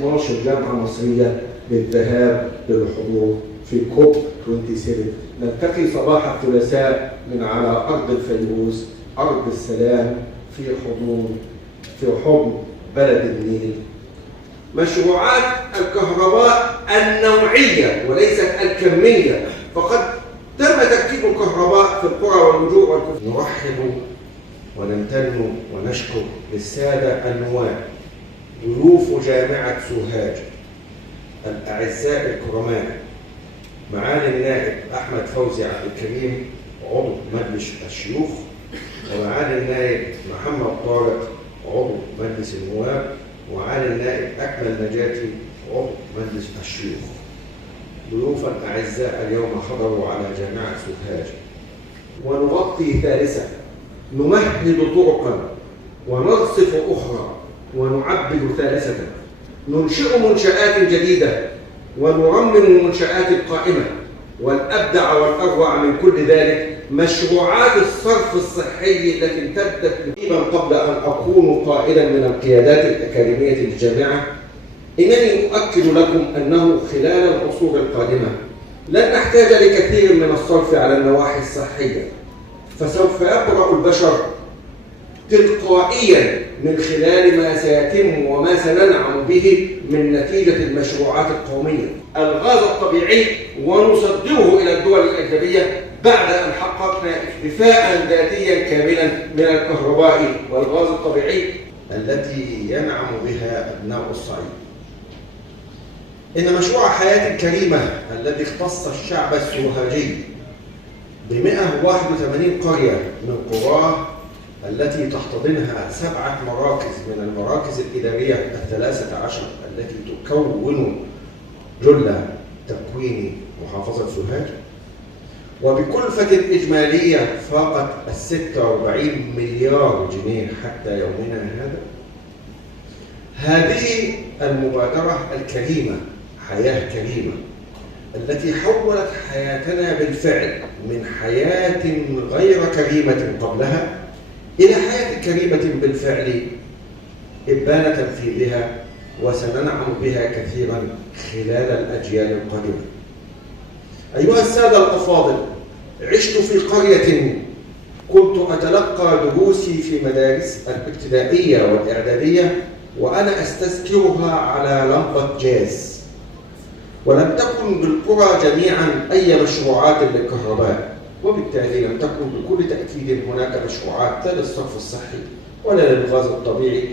12 جامعة مصرية للذهاب للحضور في كوب 27. نلتقي صباح الثلاثاء من على أرض الفيروز، أرض السلام، في حضن بلد النيل. مشروعات الكهرباء النوعية وليست الكمية، فقد تم تركيب الكهرباء في القرى والنجوع والكفر. نرحب ونمتن ونشكر للسادة النواب ضيوف جامعة سوهاج الأعزاء الكرماء، معالي النائب أحمد فوزي عبد الكريم عضو مجلس الشيوخ، ومعالي النائب محمد طارق عضو مجلس النواب، ومعالي النائب أكمل نجاتي عضو مجلس الشيوخ. ضيوفا أعزاء اليوم حضروا على جامعة سوهاج. ونغطي ثالثا، نمهد طرقا ونرصف أخرى ونعبد ثالثة، ننشئ منشآت جديدة ونرمم المنشآت القائمة، والأبدع والأروع من كل ذلك مشروعات الصرف الصحي التي امتدت قبل أن أكون قائلا من القيادات الأكاديمية للجامعة. إنني أؤكد لكم أنه خلال العصور القادمة لن نحتاج لكثير من الصرف على النواحي الصحية، فسوف يبرأ البشر تلقائيا من خلال ما سيتم وما سننعم به من نتيجة المشروعات القومية. الغاز الطبيعي ونصدره إلى الدول الأجنبية بعد أن حققنا اكتفاء ذاتيا كاملا من الكهرباء والغاز الطبيعي التي ينعم بها أبناء الصعيد. إن مشروع حياة الكريمة الذي اختص الشعب السوهاجي ب 181 قرية من قراه التي تحتضنها 7 مراكز من المراكز الإدارية 13 التي تكون جل تكوين محافظة سوهاج، وبكلفة إجمالية فاقت 46 مليار جنيه حتى يومنا هذا. هذه المبادرة الكريمة حياة كريمة التي حولت حياتنا بالفعل من حياة غير كريمة قبلها إلى حياة كريمة بالفعل إبان تنفيذها، وسننعم بها كثيرا خلال الأجيال القادمة. أيها السادة الأفاضل، عشت في قرية كنت أتلقى دروسي في مدارس الابتدائية والإعدادية وأنا أستذكرها على لمبة جاز، ولم تكن بالقرى جميعا أي مشروعات للكهرباء، وبالتالي لم تكن بكل تأكيد هناك مشروعات لا للصرف الصحي ولا للغاز الطبيعي.